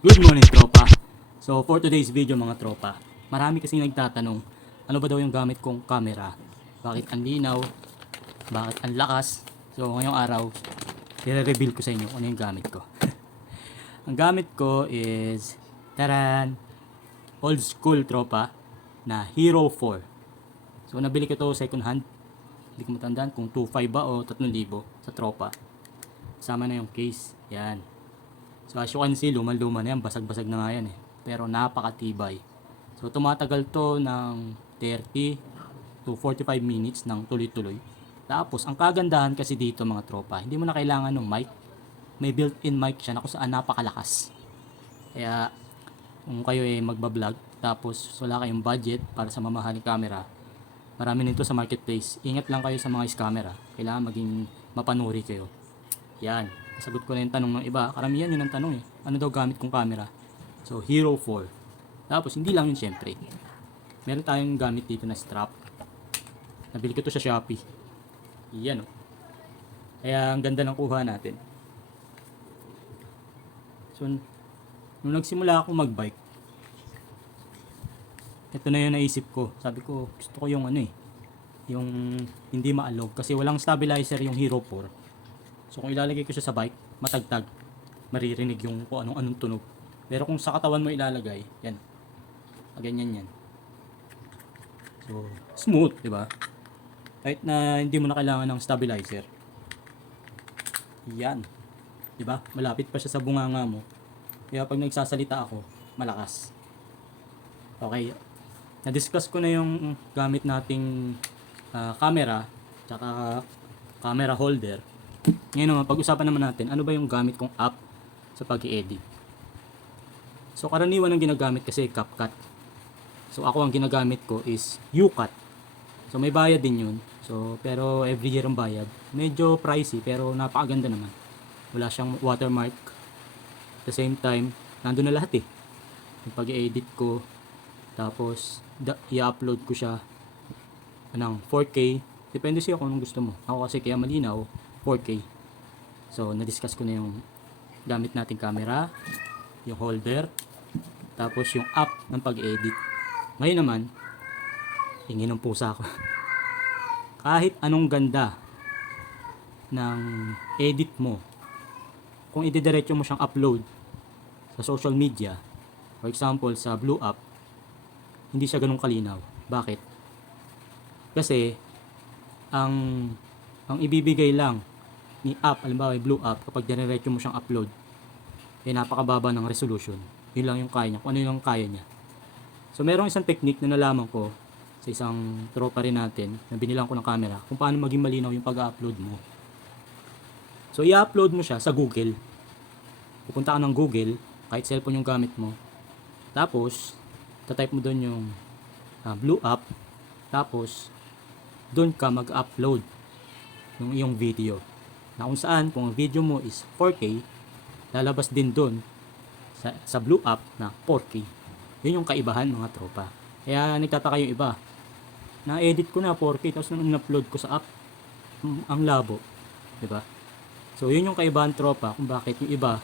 Good morning, tropa. So, for today's video mga tropa, marami kasi nagtatanong, ano ba daw yung gamit kong camera? Bakit ang linaw? Bakit ang lakas? So, ngayong araw, i-reveal ko sa inyo kung ano yung gamit ko. Ang gamit ko is, taran, old school tropa, na Hero 4. So, nabili ko to second hand. Hindi ko matandaan kung 2.5 ba o 3,000 sa tropa. Kasama na yung case. Yan. So as you can see, luman-luma na yan. Basag-basag na nga yan eh. Pero napakatibay. So tumatagal to ng 30 to 45 minutes ng tuloy-tuloy. Tapos ang kagandahan kasi dito mga tropa, hindi mo na kailangan ng mic. May built-in mic siya na kung saan napakalakas. Kaya kung kayo ay magbablog tapos wala kayong budget para sa mamahaling camera, marami nito sa marketplace. Ingat lang kayo sa mga scammer. Kailangan maging mapanuri kayo. Yan. Sagot ko na yung tanong ng iba. Karamihan yun ang tanong eh. Ano daw gamit kong camera? So, Hero 4. Tapos, hindi lang yun syempre. Meron tayong gamit dito na strap. Nabili ko to sa Shopee. Yan o. Kaya, ang ganda ng kuha natin. So, nung nagsimula ako magbike, ito na yung naisip ko. Sabi ko, gusto ko yung ano eh. Yung hindi maalog. Kasi walang stabilizer yung Hero 4. So kung ilalagay ko siya sa bike, matagtag, maririnig yung kung anong tunog. Pero kung sa katawan mo ilalagay, yan. Ganyan yan. So smooth, 'di ba? Kahit na hindi mo na kailangan ng stabilizer. Yan. 'Di ba? Malapit pa siya sa bunganga mo. Kaya pag nagsasalita ako, malakas. Okay. Na-discuss ko na yung gamit nating camera, tsaka camera holder. Ngayon naman, pag-usapan naman natin, ano ba yung gamit kong app sa pag-i-edit. So, karaniwan ang ginagamit kasi CapCut. So, ako ang ginagamit ko is UCut. So, may bayad din yun. So, pero every year ang bayad. Medyo pricey, pero napakaganda naman. Wala siyang watermark. At the same time, nandun na lahat eh. Yung pag-i-edit ko, tapos, i-upload ko siya ng 4K. Depende siya kung anong gusto mo. Ako kasi kaya malinaw, 4K. So, na-discuss ko na yung gamit nating camera, yung holder, tapos yung app ng pag-edit. Ngayon naman, tingin ng pusa ko. Kahit anong ganda ng edit mo, kung ididiretso mo siyang upload sa social media, for example, sa Blue App, hindi siya ganun kalinaw. Bakit? Kasi, ang ibibigay lang ni app, halimbawa yung Blue App, kapag diretso mo siyang upload, eh napakababa ng resolution. Yun lang yung kaya niya, kung ano yung kaya niya. So merong isang technique na nalaman ko sa isang tropa rin natin na binilang ko ng camera kung paano maging malinaw yung pag-upload mo. So i-upload mo siya sa Google. Pupunta ka ng Google, kahit cellphone yung gamit mo. Tapos, tatype mo doon yung Blue App. Tapos, doon ka mag-upload ng iyong video. Na kung saan, kung ang video mo is 4K, lalabas din doon sa Blue App na 4K. Yun yung kaibahan mga tropa. Kaya nagtataka yung iba. Na-edit ko na 4K, tapos nung in-upload ko sa app, ang labo. Diba? So yun yung kaibahan tropa, kung bakit yung iba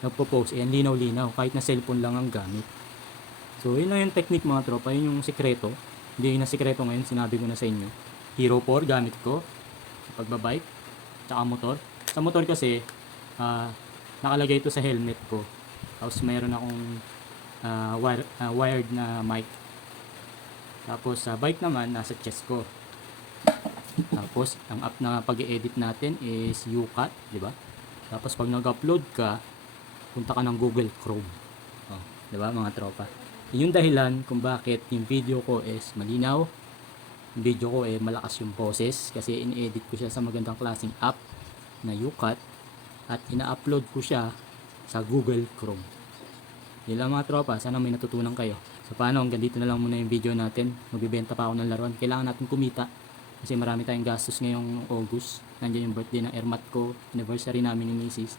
nagpo-post, ang linaw-linaw, kahit na cellphone lang ang gamit. So yun lang yung technique mga tropa, yun yung sikreto. Hindi yun na sikreto ngayon, sinabi ko na sa inyo. Hero 4 gamit ko sa pagbabike, tsaka motor. Sa motor kasi, nakalagay ito sa helmet ko. Tapos mayroon akong wired na mic. Tapos sa bike naman, nasa chest ko. Tapos, ang app na pag-i-edit natin is UCut, di ba? Tapos pag nag-upload ka, punta ka ng Google Chrome. Oh, di ba mga tropa? Yun yung dahilan kung bakit yung video ko is malinaw. Yung video ko malakas yung boses kasi in-edit ko siya sa magandang klaseng app na UCut at ina-upload ko siya sa Google Chrome. Yun lang mga tropa, sana may natutunan kayo. So paano, hanggang dito na lang muna yung video natin. Magbibenta pa ako ng laruan. Kailangan natin kumita kasi marami tayong gastos ngayong August. Nandiyan yung birthday ng Ermat ko, anniversary namin ni Mrs.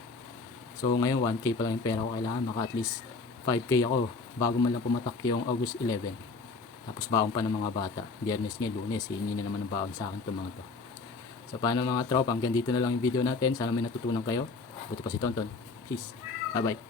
So ngayon 1K pa lang yung pera ko. Kailangan maka at least 5K ako bago man lang pumatak yung August 11. Tapos baon pa ng mga bata. Biyernes ngayon, Lunes, hingi na naman ng baon sa akin itong mga to. So paano mga tropa, hanggang dito na lang yung video natin. Sana may natutunan kayo. Buti pa si Tonton. Peace. Bye bye.